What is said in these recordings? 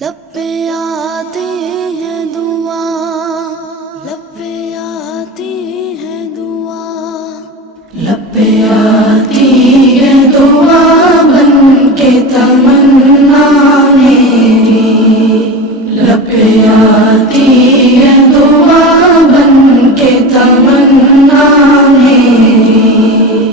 لب پہ آتی ہے دعا، لب پہ آتی ہے دعا، لب پہ آتی ہے دعا بن کے تمنا میری، لب پہ آتی ہے دعا بن کے تمنا میری،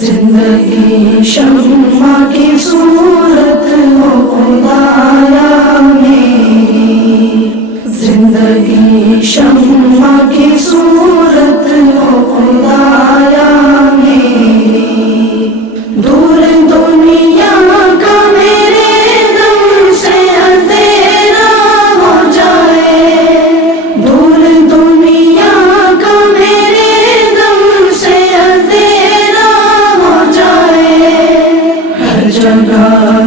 زندگی شمع کی صورت ہو خدایا میری، زندگی شمع کی صورت ہو خدایا میری، دور دنیا کا میرے دم سے اندھیرا ہو جائے، دور دنیا کا میرے دم سے اندھیرا ہو جائے، ہر جگہ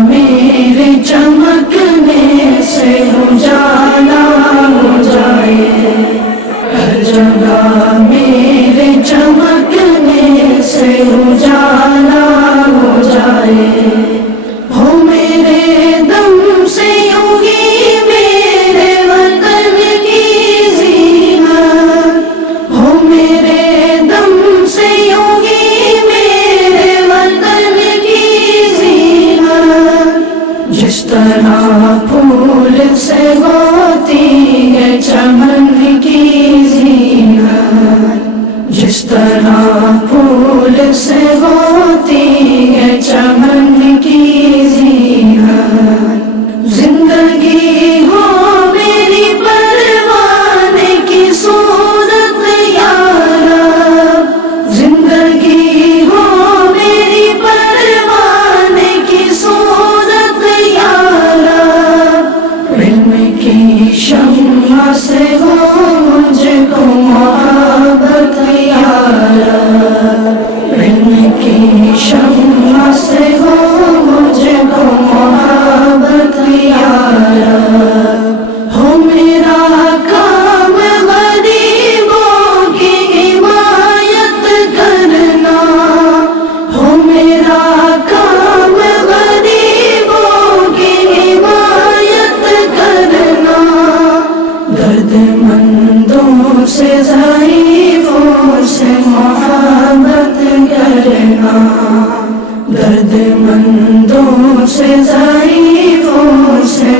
میرے چمکنے سے اجالا ہو جائے، ہر جگہ میرے چمکنے سے اجالا ہو جائے، ہو میرے دم سے یوں ہی میرے وطن کی زینت، ہو میرے دم سے یوں ہی میرے وطن کی زینت، جس طرح پھول سے ہوتی ہے چمن کی زینت، جس طرح پھول سے ہوتی ہے چمن کی زینت، زندگی ہو میری پروانے کی صورت یا رب، زندگی ہو میری پروانے کی صورت یا رب، علم کی شمع سے ہو مجھ کو محبت یا رب، علم کی شمع سے ہو مجھ کو محبت یا رب، ہو میرا کام غریبوں کی حمایت کرنا، ہو میرا کام غریبوں کی حمایت کرنا، درد مندوں سے ضعیفوں سے محبت کرنا، درد مندوں سے ضعیفوں سے